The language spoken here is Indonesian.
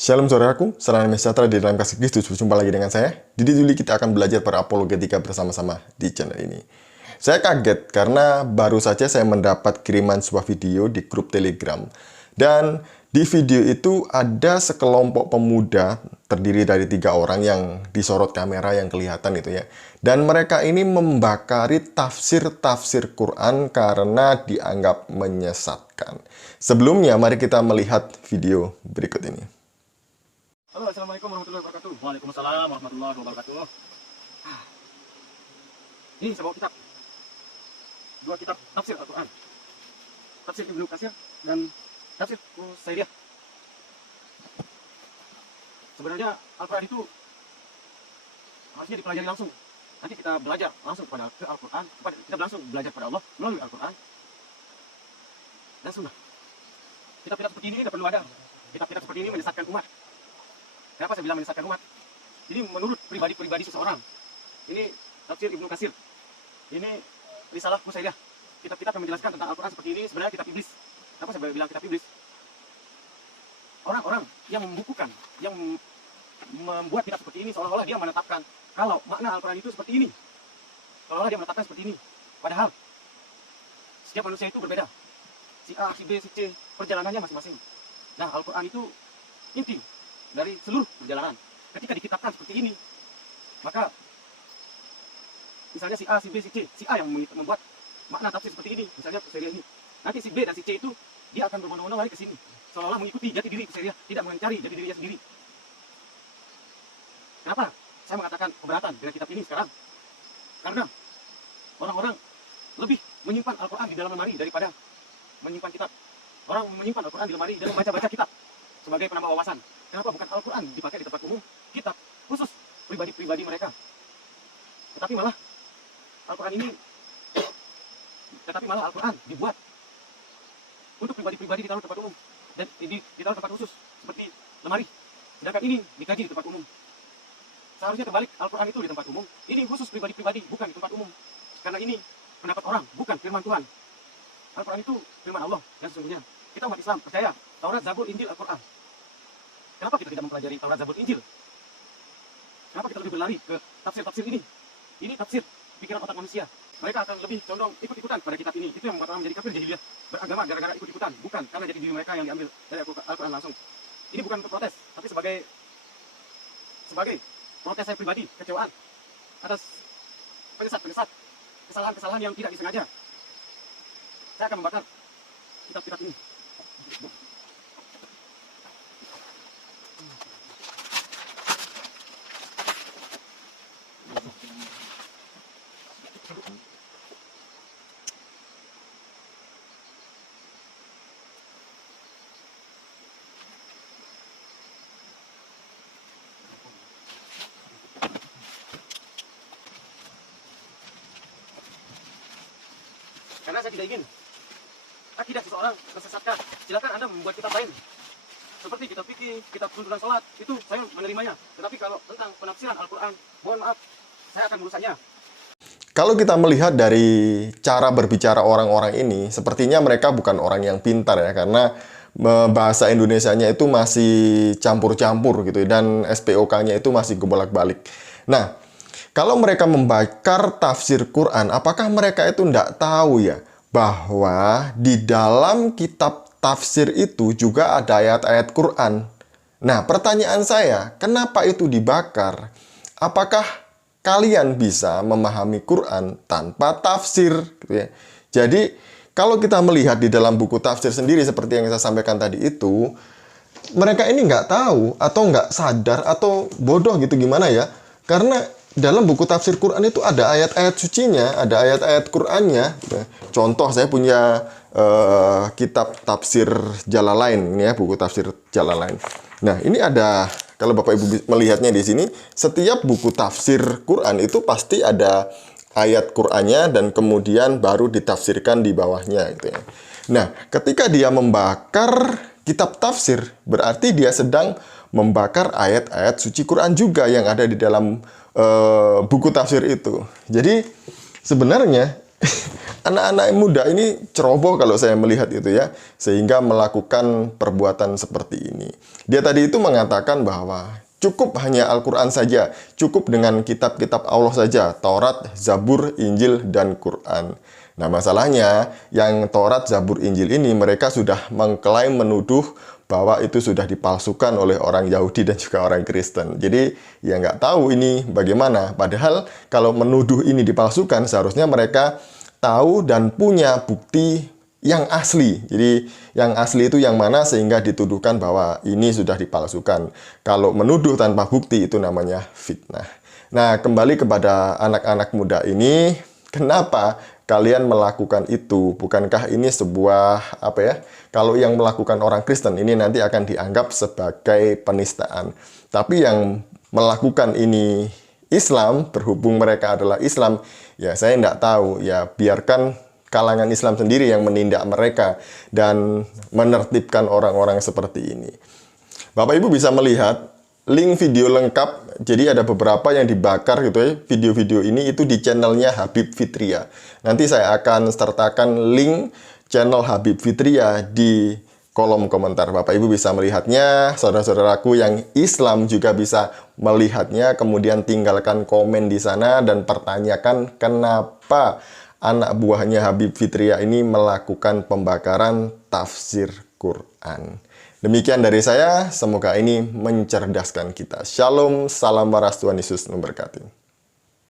Shalom saudaraku, salam sejahtera di dalam kasih Kristus. Berjumpa lagi dengan saya. Didi Juli, kita akan belajar perapologetika bersama-sama di channel ini. Saya kaget karena baru saja saya mendapat kiriman sebuah video di grup Telegram. Dan di video itu ada sekelompok pemuda terdiri dari 3 orang yang disorot kamera yang kelihatan itu ya. Dan mereka ini membakari tafsir-tafsir Quran karena dianggap menyesatkan. Sebelumnya, mari kita melihat video berikut ini. Halo, assalamualaikum warahmatullahi wabarakatuh. Waalaikumsalam warahmatullahi wabarakatuh. Ini saya bawa kitab, 2 kitab tafsir Al-Quran, tafsir Ibnu Katsir dan tafsir Qusairiyah. Sebenarnya Al-Quran itu harusnya dipelajari langsung. Nanti kita belajar langsung ke Al-Quran, kita langsung belajar pada Allah melalui Al-Quran dan Sunnah. Kitab-kitab seperti ini tidak perlu ada. Kitab-kitab seperti ini menyesatkan umat. Kenapa saya bilang menyesatkan umat? Jadi menurut pribadi-pribadi seseorang, ini tafsir Ibnu Katsir, ini risalah Qusairiyah, kitab-kitab yang menjelaskan tentang Al-Quran seperti ini sebenarnya kitab iblis. Kenapa saya bilang kitab iblis? Orang-orang yang membukukan, yang membuat kitab seperti ini seolah-olah dia menetapkan kalau makna Al-Quran itu seperti ini. Seolah-olah dia menetapkan seperti ini. Padahal setiap manusia itu berbeda. Si A, si B, si C, perjalanannya masing-masing. Nah, Al-Quran itu inti dari seluruh perjalanan. Ketika dikitabkan seperti ini, maka misalnya si A, si B, si C, si A yang membuat makna tafsir seperti ini, misalnya Qusairiyah ini. Nanti si B dan si C itu dia akan berbondong-bondong lari ke sini, seolah-olah mengikuti jati diri Qusairiyah, tidak mencari jati dirinya sendiri. Kenapa saya mengatakan keberatan dengan kitab ini sekarang? Karena orang-orang lebih menyimpan Al-Quran di dalam lemari daripada menyimpan kitab. Orang menyimpan Al-Quran di lemari dan membaca-baca kitab sebagai penambah wawasan. Kenapa bukan Al-Quran dipakai di tempat umum, kitab khusus pribadi-pribadi mereka? Tetapi malah Al-Quran dibuat untuk pribadi-pribadi ditaruh tempat umum dan ditaruh tempat khusus seperti lemari. Sedangkan ini dikaji di tempat umum. Seharusnya terbalik, Al-Quran itu di tempat umum, ini khusus pribadi-pribadi, bukan di tempat umum. Karena ini pendapat orang, bukan firman Tuhan. Al-Quran itu firman Allah, dan sesungguhnya kita umat Islam percaya Taurat, Zabur, Injil, Al-Quran. Kenapa kita tidak mempelajari Taurat, Zabur, Injil? Kenapa kita lebih berlari ke tafsir-tafsir ini? Ini tafsir pikiran otak manusia. Mereka akan lebih condong ikut-ikutan pada kitab ini. Itu yang membuat orang menjadi kafir jahiliyah, beragama gara-gara ikut-ikutan, bukan karena jati diri mereka yang diambil dari Al-Quran langsung. Ini bukan untuk protes, tapi sebagai protes saya pribadi, kecewaan atas penyesat, kesalahan-kesalahan yang tidak disengaja. Saya akan membakar kitab-kitab ini. Karena saya tidak ingin akidah seseorang tersesatkan. Silakan Anda membuat kitab lain, seperti kitab fikih, kitab tuntunan sholat, itu saya menerimanya. Tetapi kalau tentang penafsiran Al-Quran, mohon maaf, saya akan merusannya. Kalau kita melihat dari cara berbicara orang-orang ini, sepertinya mereka bukan orang yang pintar ya, karena bahasa Indonesianya itu masih campur-campur gitu, dan SPOK-nya itu masih kebolak-balik. Nah, kalau mereka membakar tafsir Quran, apakah mereka itu tidak tahu ya bahwa di dalam kitab tafsir itu juga ada ayat-ayat Quran? Nah, pertanyaan saya, kenapa itu dibakar? Apakah kalian bisa memahami Quran tanpa tafsir? Gitu ya. Jadi, kalau kita melihat di dalam buku tafsir sendiri seperti yang saya sampaikan tadi itu, mereka ini nggak tahu atau nggak sadar atau bodoh gitu gimana ya? Karena dalam buku tafsir Quran itu ada ayat-ayat sucinya, ada ayat-ayat Qurannya. Contoh, saya punya kitab tafsir Jalalain, ini ya, buku tafsir Jalalain. Nah, ini ada, kalau Bapak Ibu melihatnya di sini, setiap buku tafsir Quran itu pasti ada ayat Qurannya dan kemudian baru ditafsirkan di bawahnya gitu ya. Nah, ketika dia membakar kitab tafsir, berarti dia sedang membakar ayat-ayat suci Quran juga yang ada di dalam buku tafsir itu. Jadi sebenarnya anak-anak muda ini ceroboh kalau saya melihat itu ya, sehingga melakukan perbuatan seperti ini. Dia tadi itu mengatakan bahwa cukup hanya Al-Quran saja, cukup dengan kitab-kitab Allah saja, Taurat, Zabur, Injil, dan Quran. Nah, masalahnya yang Taurat, Zabur, Injil ini mereka sudah mengklaim menuduh bahwa itu sudah dipalsukan oleh orang Yahudi dan juga orang Kristen. Jadi ya nggak tahu ini bagaimana. Padahal kalau menuduh ini dipalsukan, seharusnya mereka tahu dan punya bukti yang asli. Jadi yang asli itu yang mana sehingga dituduhkan bahwa ini sudah dipalsukan. Kalau menuduh tanpa bukti itu namanya fitnah. Nah, kembali kepada anak-anak muda ini, kenapa kalian melakukan itu? Bukankah ini sebuah apa ya? Kalau yang melakukan orang Kristen ini nanti akan dianggap sebagai penistaan. Tapi yang melakukan ini Islam, berhubung mereka adalah Islam, ya saya tidak tahu. Ya biarkan kalangan Islam sendiri yang menindak mereka dan menertibkan orang-orang seperti ini. Bapak Ibu bisa melihat link video lengkap, jadi ada beberapa yang dibakar gitu ya, video-video ini itu di channelnya Habib Fitria. Nanti saya akan sertakan link channel Habib Fitria di kolom komentar. Bapak Ibu bisa melihatnya, saudara-saudaraku yang Islam juga bisa melihatnya, kemudian tinggalkan komen di sana dan pertanyakan kenapa anak buahnya Habib Fitria ini melakukan pembakaran tafsir Quran. Demikian dari saya, semoga ini mencerdaskan kita. Shalom, salam waras, Tuhan Yesus memberkati.